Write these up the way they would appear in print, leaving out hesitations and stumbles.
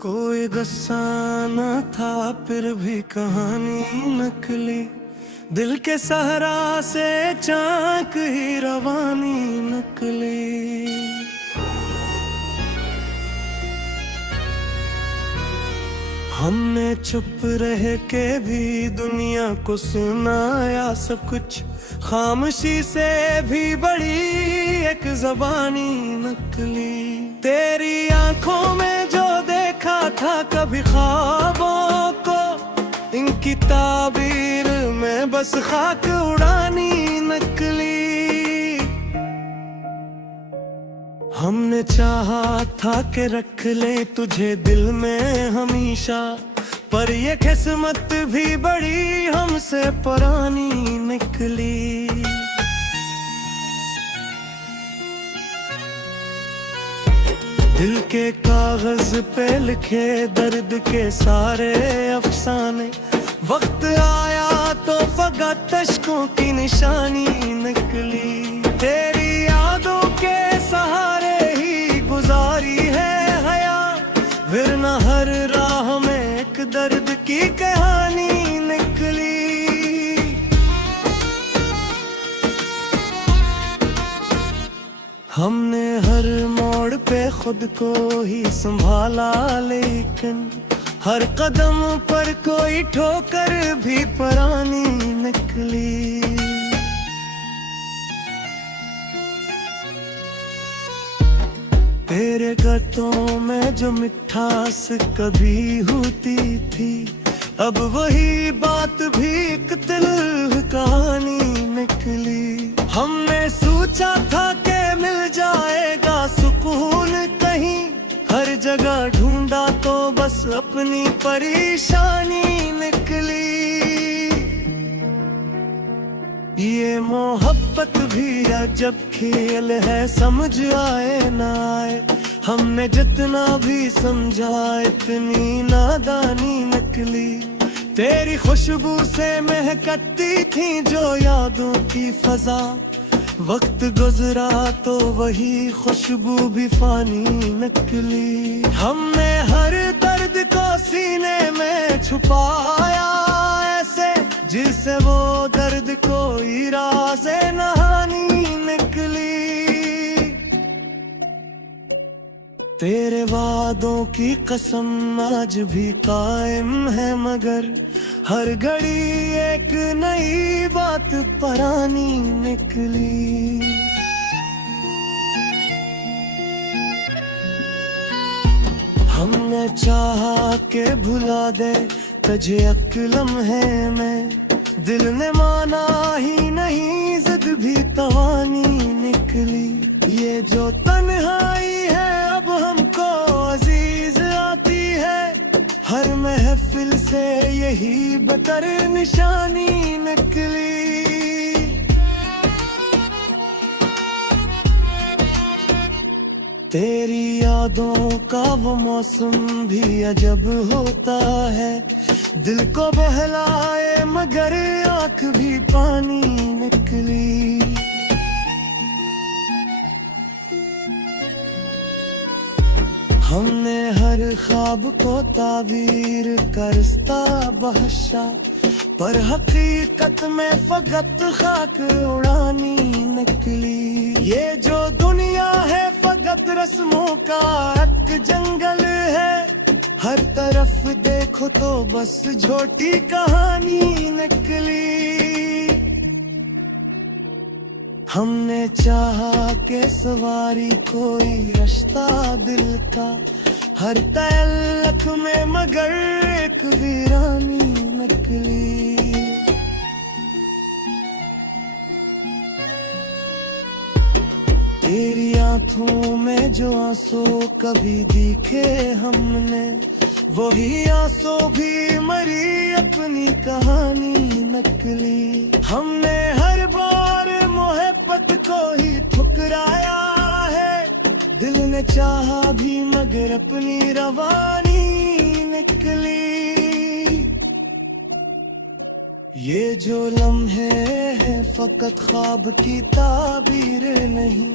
कोई गुस्सा न था फिर भी कहानी नकली, दिल के सहरा से चाक ही रवानी निकली। हमने चुप रह के भी दुनिया को सुनाया सब कुछ, खामोशी से भी बड़ी एक ज़बानी निकली। तेरी आंखों में जो देखा था कभी ख्वाबों को, इनकी ताबीर में बस खाक उड़ानी निकली। हमने चाहा था कि रख ले तुझे दिल में हमेशा, पर ये किस्मत भी बड़ी हमसे पुरानी निकली। दिल के कागज पे लिखे दर्द के सारे अफसाने, वक्त आया तो फकत अश्कों की निशानी निकली। तेरी यादों के सहारे ही गुजारी है हयात, वरना हर राह में एक दर्द की कहानी निकली। हमने हर मोड़ पे खुद को ही संभाला, लेकिन हर कदम पर कोई ठोकर भी पुरानी निकली। तेरे गतों में जो मिठास कभी होती थी, अब वही बात भी एक तिल कहानी निकली। हमने सोचा था कि मिल जाएगा सुकून कहीं, हर जगह ढूंढा तो बस अपनी परेशानी निकली। ये मोहब्बत भी अजब खेल है, समझ आए ना आए, हमने जितना भी समझा इतनी नादानी निकली। तेरी खुशबू से महकती थी जो यादों की फजा, वक्त गुजरा तो वही खुशबू भी फानी निकली। हमने हर दर्द को सीने में छुपाया ऐसे, जिससे वो दर्द कोई राज़े नहानी निकली। तेरे वादों की कसम आज भी कायम है, मगर हर घड़ी एक नई बात पुरानी निकली। हमने चाहा के भुला दे तुझे अक्लम है मैं, दिल ने माना ही नहीं, जिद भी तवानी निकली। ये जो तन्हाई है अब हमको अजीज आती है, हर महफिल से यही बतर निशानी निकली। तेरी यादों का वो मौसम भी अजब होता है, दिल को बहलाए मगर आँख भी पानी निकली। हमने हर ख्वाब को ताबीर का रास्ता बख्शा, पर हकीकत में फकत खाक उड़ानी निकली। ये जो दुनिया है फकत रस्मों का एक जंगल है, हर तरफ देखो तो बस झूठी कहानी निकली। हमने चाहा के सवारी कोई रास्ता दिल का, हर तअल्लुक में मगर एक वीरानी निकली। तेरी आंखों में जो आंसू कभी दिखे हमने, वही आंसू भी मरी अपनी कहानी निकली। हमने हर बार मोहब्बत को ही ठुकराया है, दिल ने चाहा भी मगर अपनी रवानी निकली। ये जो लम्हे हैं फकत ख्वाब की ताबीर नहीं,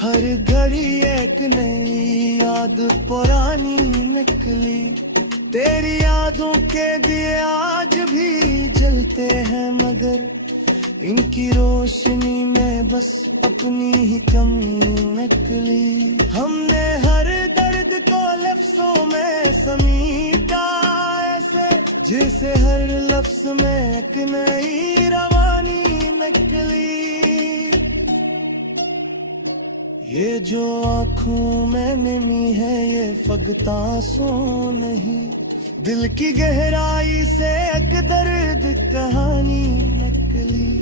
हर घड़ी एक नई याद पुरानी निकली। तेरी यादों के दिए आज भी जलते हैं, मगर इनकी रोशनी में बस अपनी ही कमी निकली। हमने हर दर्द को लफ्जों में समीटा ऐसे, जैसे हर लफ्ज में एक नई रवानी निकली। ये जो आँखों में नमी है ये फकत आंसू नहीं, दिल की गहराई से एक दर्द कहानी निकली।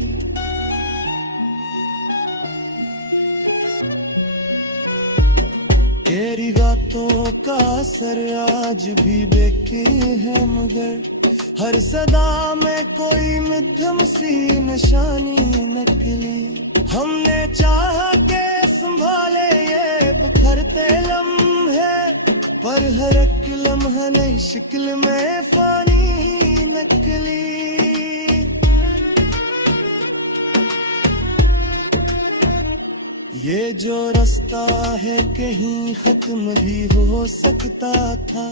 तेरी बातों का असर आज भी बेकी है, मगर हर सदा में कोई मध्यम सी निशानी निकली। हमने चाहा के संभाले ये बिखरते लम्हे, पर हर एक लम्हा नई शक्ल में फानी निकली। ये जो रास्ता है कहीं खत्म भी हो सकता था,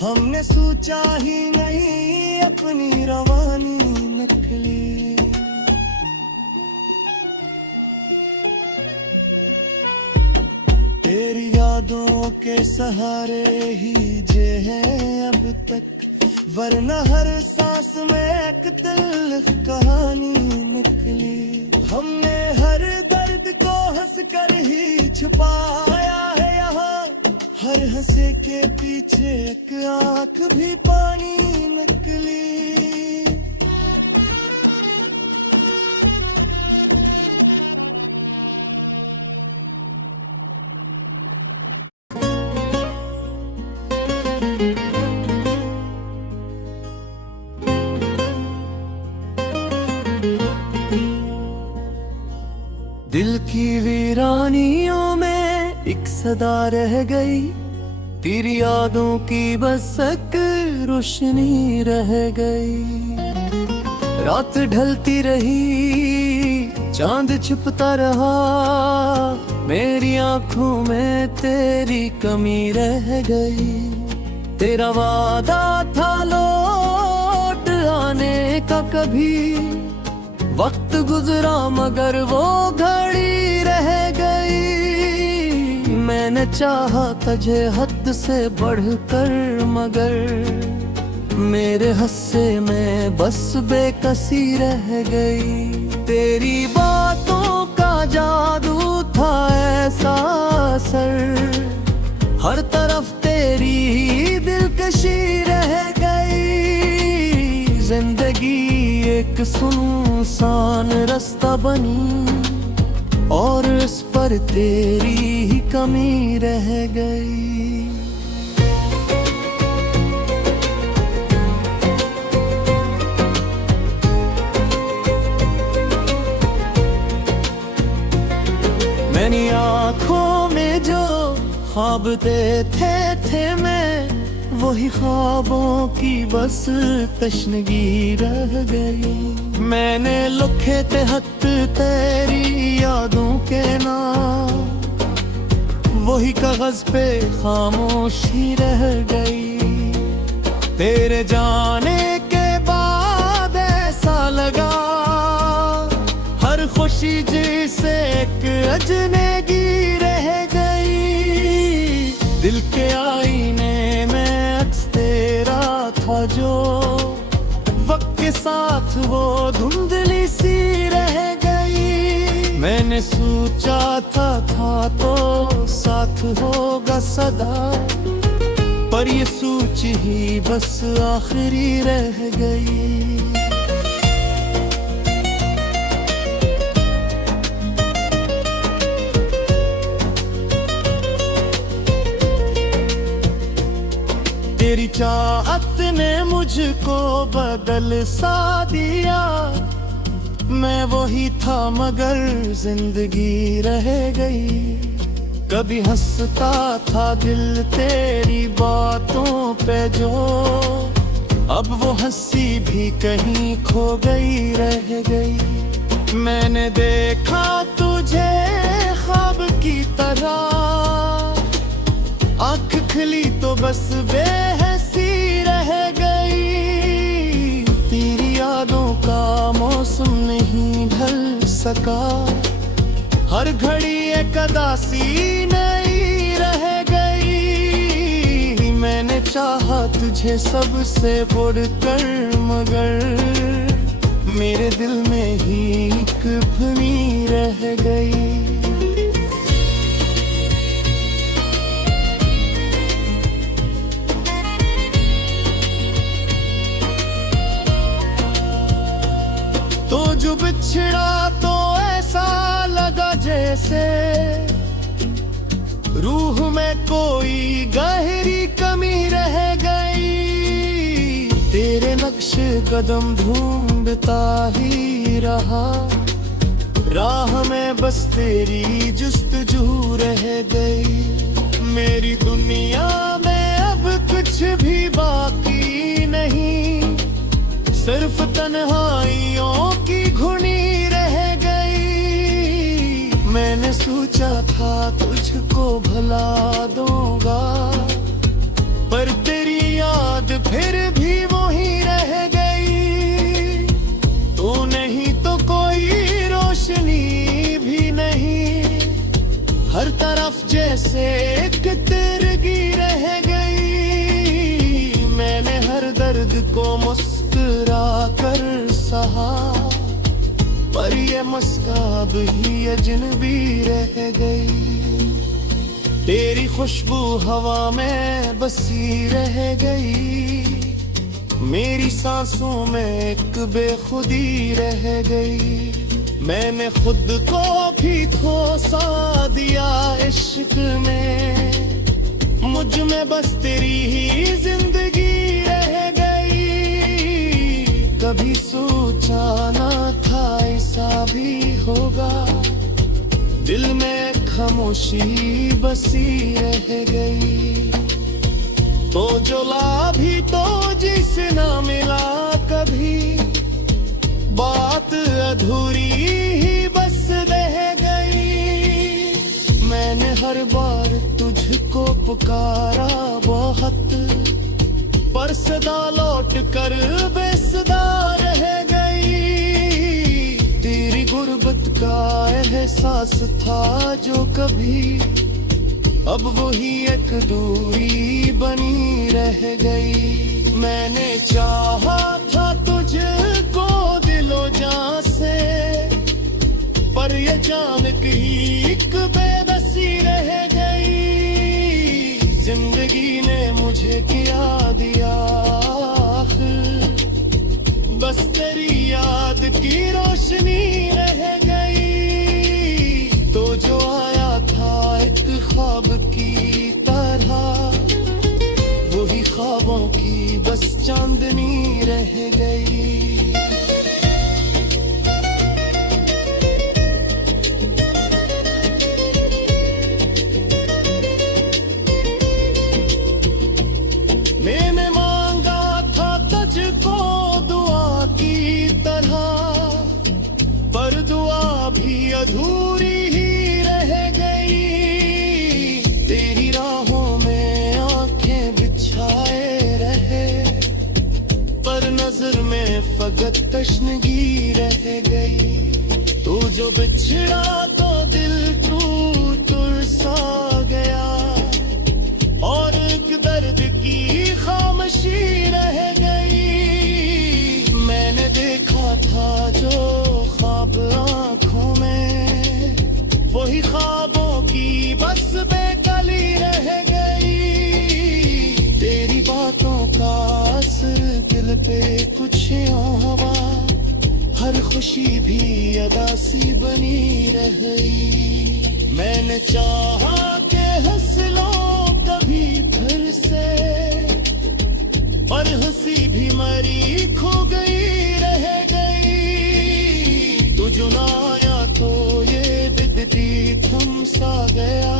हमने सोचा ही नहीं अपनी रवानी निकली। तेरी यादों के सहारे ही जे हैं अब तक, वरना हर सांस में एक तिल्ख कहानी निकली। हमने हर दर्द को हंस कर ही छुपाया है यहाँ, हर हंसे के पीछे एक आँख भी पानी निकली। दिल की वीरानियों में एक सदा रह गई, तेरी यादों की बस एक रोशनी रह गई। रात ढलती रही चांद छुपता रहा, मेरी आंखों में तेरी कमी रह गई। तेरा वादा था लौट आने का कभी, वक्त गुजरा मगर वो घड़ी रह गई। मैंने चाहा तुझे हद से बढ़कर, मगर मेरे हस्से में बस बेकसी रह गई। तेरी बातों का जादू था ऐसा असर, हर तरफ तेरी ही दिलकशी रह गई। जिंदगी एक सुनसान रास्ता बनी, और इस पर तेरी ही कमी रह गई। मैंने आँखों में जो ख्वाब थे मैं, वही ख्वाबों की बस तशनगी रह गई। मैंने लिखे थे खत तेरी यादों के नाम, वही कागज पे खामोशी रह गई। तेरे जाने के बाद ऐसा लगा हर खुशी जैसे एक अजनबी रह गई। दिल के आईने में अक्स तेरा था जो, वक्त के साथ वो धुंधली सी रह गई। मैंने सोचा था तो साथ होगा सदा, पर ये सोच ही बस आखिरी रह गई। तेरी चाहत ने मुझको बदल सा दिया, मैं वही था मगर जिंदगी रह गई। कभी हंसता था दिल तेरी बातों पे जो, अब वो हंसी भी कहीं खो गई रह गई। मैंने देखा तुझे ख्वाब की तरह, आँख खुली तो बस बेहसी रह गई। तेरी यादों का मौसम नहीं ढल सका, हर घड़ी एक उदासी नई रह गई। मैंने चाहा तुझे सबसे बढ़कर, मगर मेरे दिल में ही एक भूमि रह गई। तो जो बिछड़ा तो ऐसा लगा जैसे रूह में कोई गहरी कमी रह गई। तेरे नक्श कदम ढूंढता ही रहा, राह में बस तेरी जुस्तजू रह गई। मेरी दुनिया में अब कुछ भी बाकी नहीं, सिर्फ तन्हाइयों की घुनी रह गई। मैंने सोचा था तुझको भुला दूंगा, पर तेरी याद फिर भी वही रह गई। तू नहीं तो कोई रोशनी भी नहीं, हर तरफ जैसे एक तिरगी रह गई। मैंने हर दर्द को मुस्कुरा कर सहा, पर ये मुस्कान ही अजनबी रह गई। तेरी खुशबू हवा में बसी रह गई, मेरी सांसों में एक बेखुदी रह गई। मैंने खुद को भी खो सा दिया इश्क में, मुझ में बस तेरी ही जिंदगी रह गई। कभी सोचा ना था ऐसा भी होगा, दिल में खामोशी बसी रह गई। तो जो लाभी तो जिसे ना मिला कभी, बात अधूरी ही बस रह गई। मैंने हर बार तुझको पुकारा बहुत, पर सदा लौट कर बेसदा रह गई। तेरी गुर्बत का एहसास था जो कभी, अब वही एक दूरी बनी रह गई। मैंने चाहा था तुझको दिलो जान से, पर ये जान की एक बेबसी रह गई। जिंदगी ने मुझे क्या दिया आखिर, बस तेरी याद की रोशनी रह गई। तो जो आया था एक ख्वाब की तरह, वही ख्वाबों की बस चांदनी रह गई। मैंने मांगा था तुझको दुआ की तरह, पर दुआ भी अधूरी ही रह गई। तेरी राहों में आंखें बिछाए रहे, पर नजर में फकत तशनगी रह गई। तू जो बिछड़ा तो दिल टूट सा गया, और एक दर्द की खामोशी रह गई। मैंने देखा था जो ख्वाब आँखों में, वही ख्वाबों की बस बेकली रह गई। तेरी बातों का असर दिल पे कुछ हवा, हर खुशी भी अदासी बनी रह गई। मैंने चाहा के हंस लो कभी फिर से, पर हंसी भी मरी खो गई रह गई। तू जो ना आया तो ये बिगड़ी थम सा गया,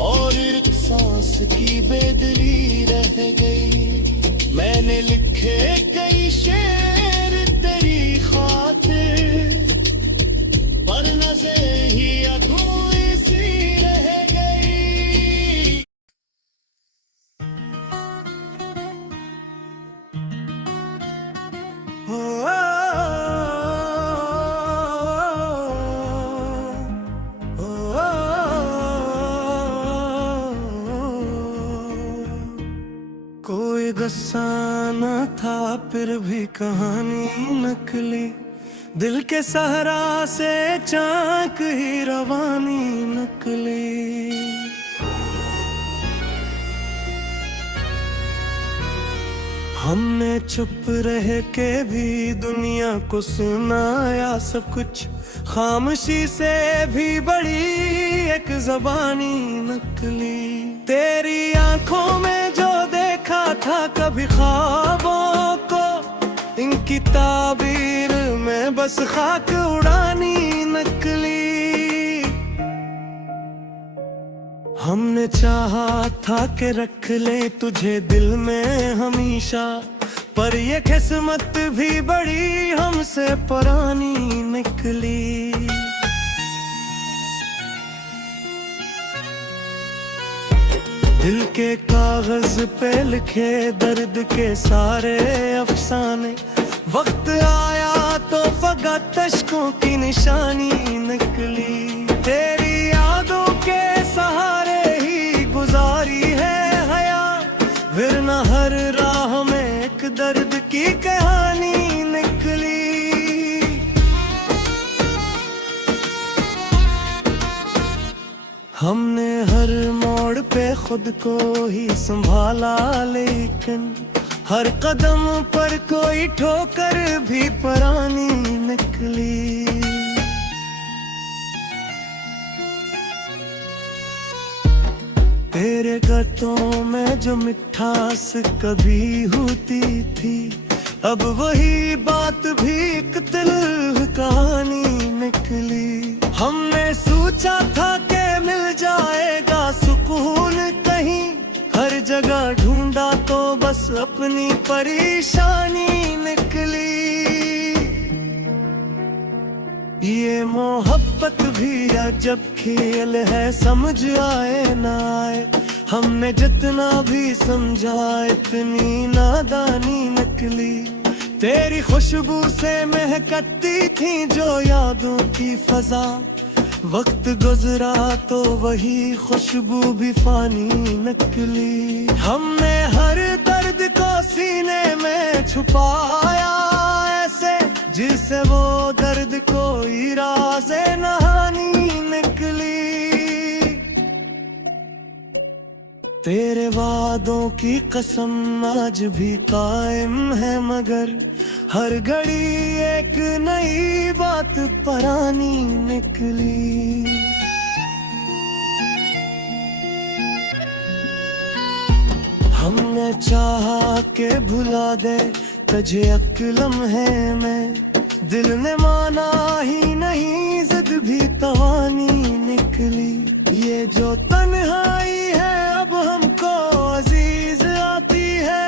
और एक सांस की बेदली रह गई। मैंने लिख लिखे कई शेर तेरी खातिर, पर नजर ही अधूरी सी रह गई। कोई गुस्सा न था फिर भी कहानी नकली, दिल के सहरा से चाक ही रवानी नकली। हमने चुप रह के भी दुनिया को सुनाया सब कुछ, खामोशी से भी बड़ी एक ज़बानी नकली। तेरी आंखों में जो देखा था कभी ख्वाबों को, इनकी ताबीर में बस खाक उड़ानी नकली। हमने चाहा था कि रख ले तुझे दिल में हमेशा, पर ये किस्मत भी बड़ी हमसे पुरानी निकली। दिल के कागज पे लिखे दर्द के सारे अफसाने, वक्त आया तो फकत अश्कों की निशानी निकली। तेरी यादों के सहारे ही गुजारी है हयात, वरना हर राह में एक दर्द की कहानी निकली। हमने हर मोड़ पे खुद को ही संभाला, लेकिन हर कदम पर कोई ठोकर भी पुरानी निकली। तेरे गतों में जो मिठास कभी होती थी, अब वही बात भी एक तिल कहानी निकली। हमने सोचा था कि मिल जाएगा सुकून कहीं, हर जगह ढूंढा तो बस अपनी परेशानी निकली। ये मोहब्बत भी अजब खेल है, समझ आए ना आए, हमने जितना भी समझा इतनी नादानी निकली। तेरी खुशबू से महकती थी जो यादों की फजा, वक्त गुजरा तो वही खुशबू भी फानी निकली। हमने हर दर्द को सीने में छुपाया ऐसे, जिससे वो दर्द कोई राज़े नहानी निकली। तेरे वादों की कसम आज भी कायम है, मगर हर घड़ी एक नई बात पुरानी निकली। हमने चाहा के भुला दे तुझे अक्लम है मैं, दिल ने माना ही नहीं, जिद भी तवानी निकली। ये जो तन्हाई है अब हमको अजीज आती है,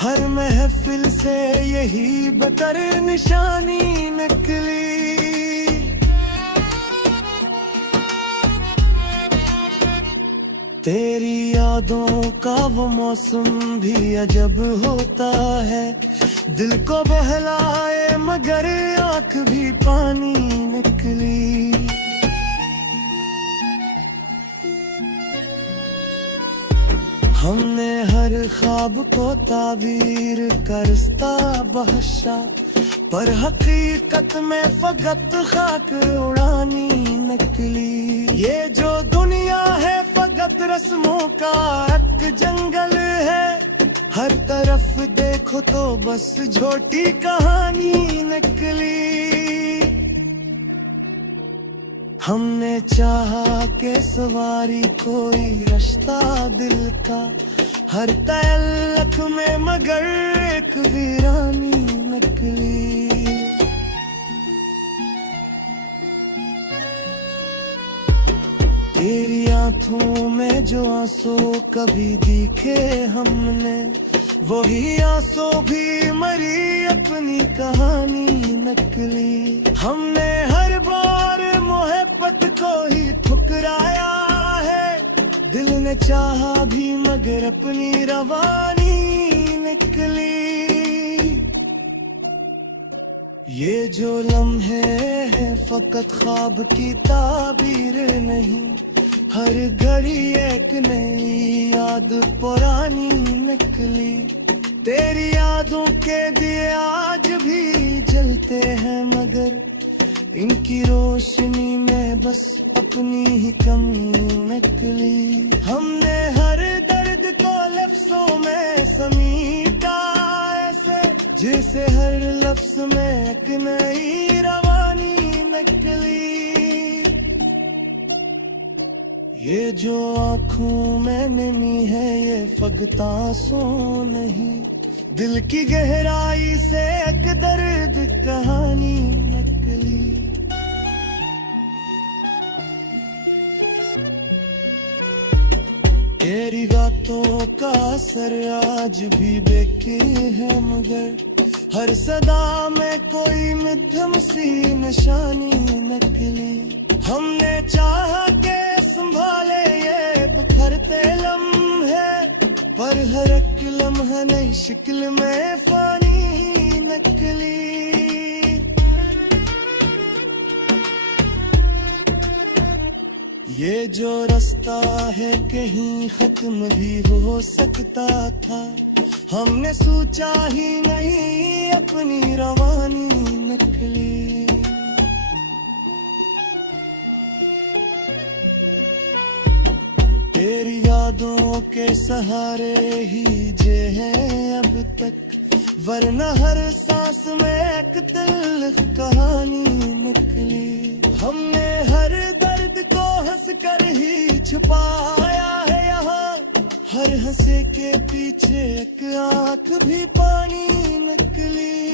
हर महफिल से यही बकर निशानी निकली। तेरी यादों का वो मौसम भी अजब होता है, दिल को बहलाए मगर आँख भी पानी निकली। हमने हर ख्वाब को ताबीर का रिश्ता बख्शा, पर हकीकत में फकत खाक उड़ानी निकली। ये जो दुनिया है फकत रस्मों का एक जंगल है, हर तरफ देखो तो बस झूठी कहानी निकली। हमने चाहा के सवारी कोई रास्ता दिल का, हर तअल्लुक में मगर एक वीरानी निकली। तेरी आंखों में जो आंसू कभी दिखे हमने, वही आंसू भी मरी, अपनी कहानी नकली। हमने हर बार मोहब्बत को ही ठुकराया है, दिल ने चाहा भी मगर अपनी रवानी निकली। ये जो लम्हे हैं फकत ख्वाब की ताबीर नहीं, हर घड़ी एक नई याद पुरानी निकली। तेरी यादों के दिए आज भी जलते हैं मगर इनकी रोशनी में बस अपनी ही कमी निकली। हमने हर दर्द को लफ्जों में समीटा ऐसे, जैसे हर लफ्ज में एक नई रवानी निकली। ये जो आँखों में नमी है ये फकत आंसू नहीं, दिल की गहराई से एक दर्द कहानी निकली। तेरी बातों का असर आज भी बेकी है मगर हर सदा में कोई मध्यम सी निशानी निकली। हमने चाहा के संभाले ये बिखरते लम्हे, पर हर एक लम्हा नई शिकल में फानी निकली। ये जो रास्ता है कहीं खत्म भी हो सकता था, हमने सोचा ही नहीं अपनी रवानी निकली। तेरी यादों के सहारे ही जे हैं अब तक, वरना हर सांस में एक तल्ख कहानी निकली। हमने हर दर्द को हंस कर ही छुपाया है यहाँ, हर हंसे के पीछे एक आँख भी पानी निकली।